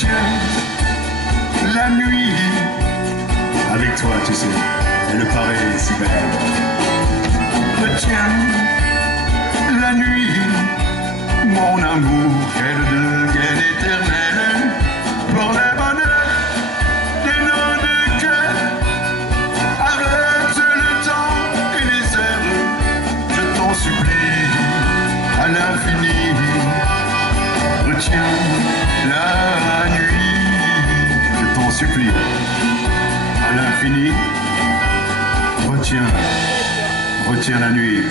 Retiens la nuit avec toi, tu sais, elle paraît si belle. Retiens la nuit, mon amour, quelle devienne éternelle pour le bonheur de nos deux cœurs. Arrête le temps et les heures, je t'en supplie, à l'infini. Retiens la nuit, je t'en supplie, à l'infini. Retiens la nuit.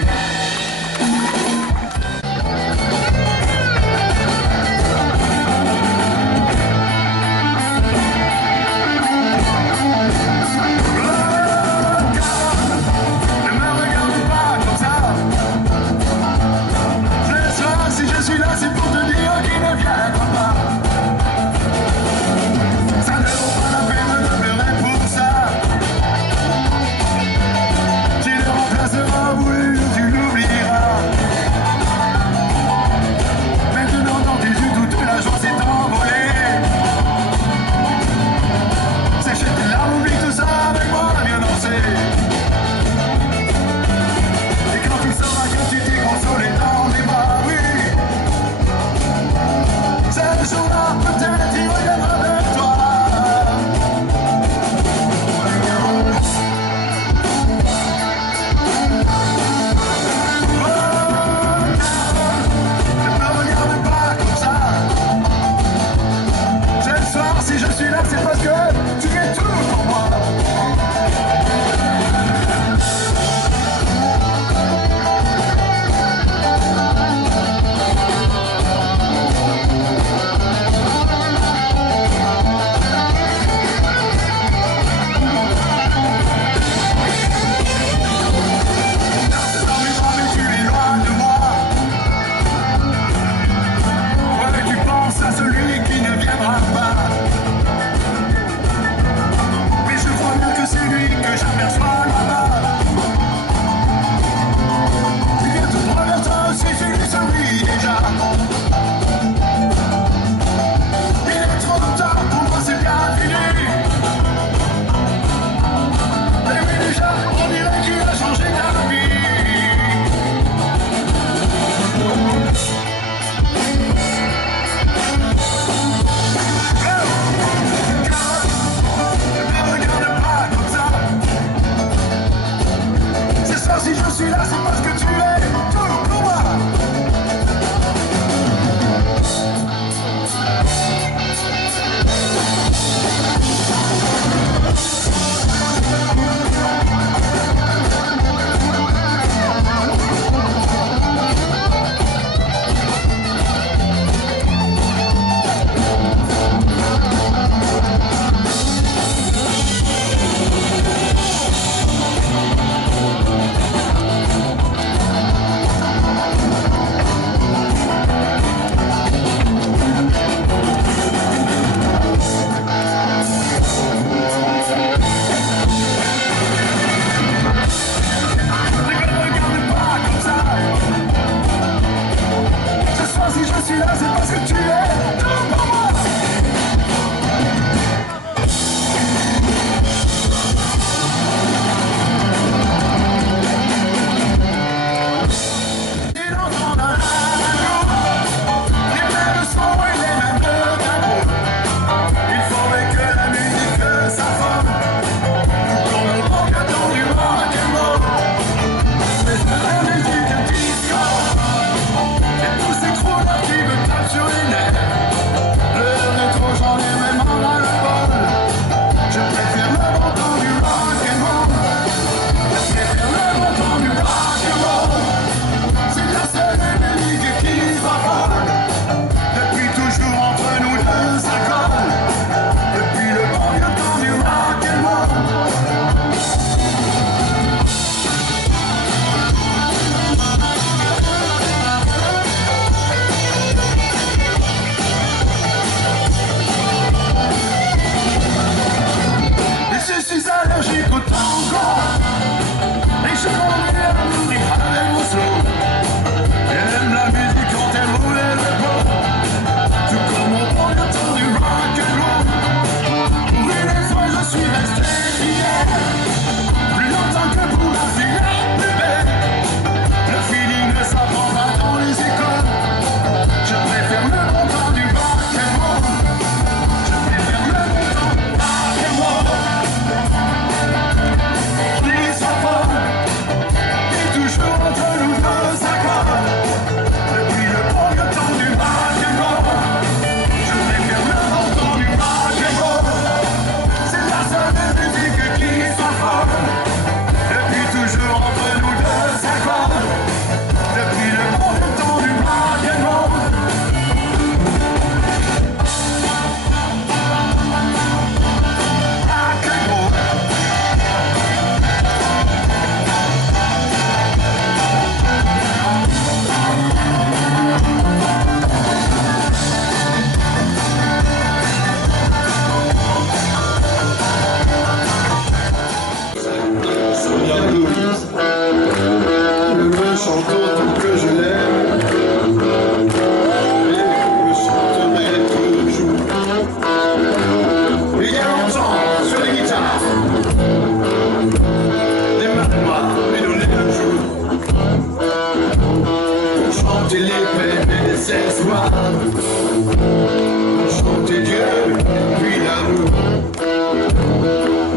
Tu le remplaceras, oui, tu l'oublieras.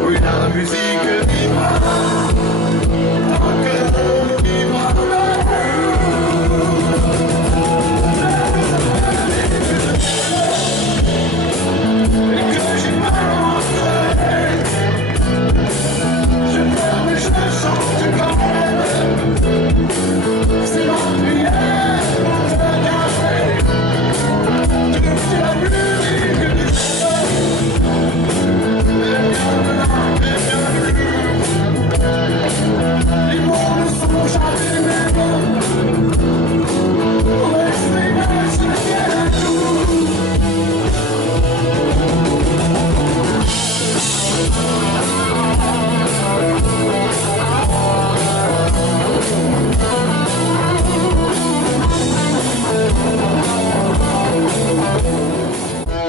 Oui, la musique vivra, ton cœur vivra. Et que j'ai mal rentré, je pleure mais je chante quand même. C'est ma prière pour te garder. C'est la musique du cœur. Les mots ne sont jamais les mêmes. Pour exprimer ce qui est à nous.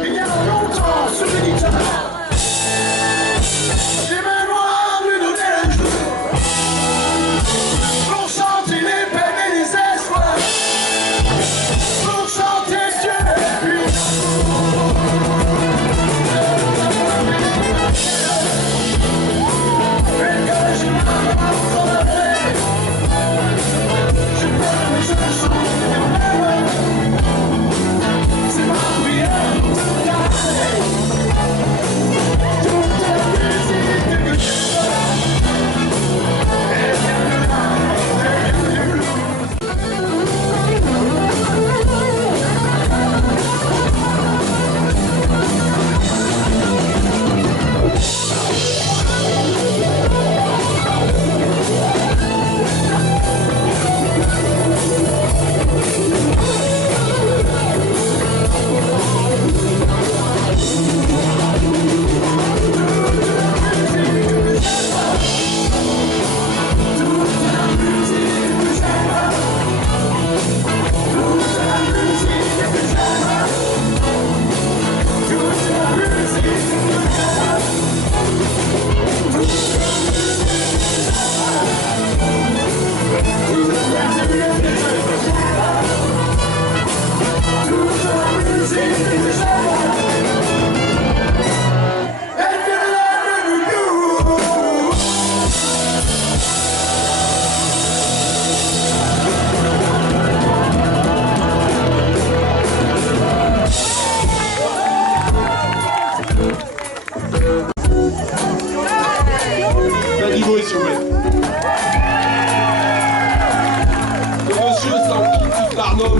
Il y a longtemps sur les guitares, les mains noires lui donnaient le jour pour chanter les peines et les espoirs, pour chanter Dieu et puis et que j'ai mal rencontré, je pleure mais je chante quand même. C'est ma prière pour te garder. Toute la musique que tu et bien de là, et bien du blues.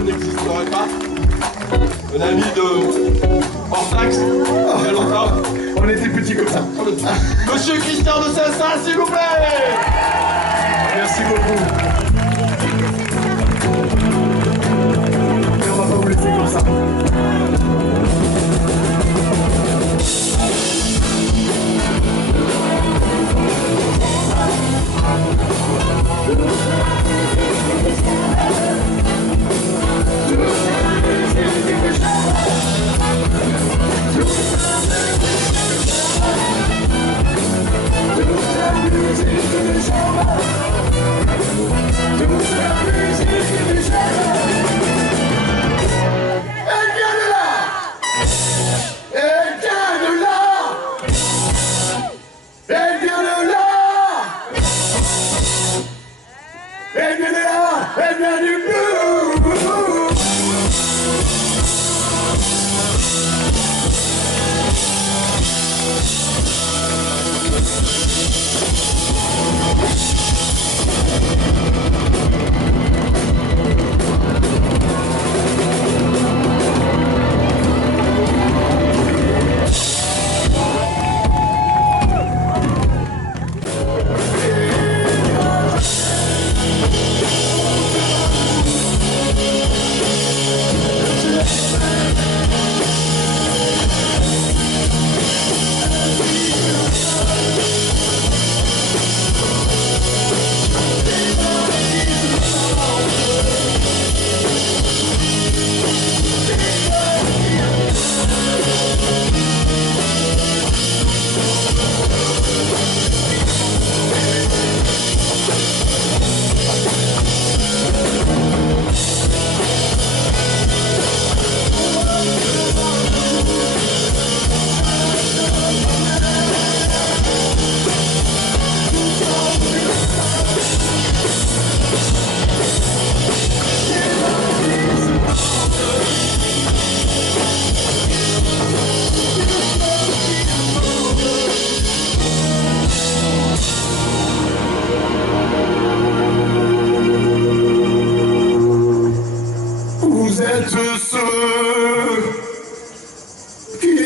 N'existerait pas. Un ami de Ortax, il y a longtemps. On était petits comme ça. Monsieur Christian de Saint-Saëns, s'il vous plaît. Merci beaucoup. Et on va pas vous laisser comme ça. Elle vient de là.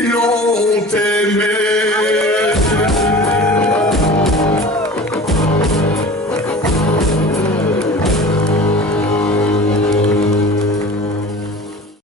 l'ont aimé.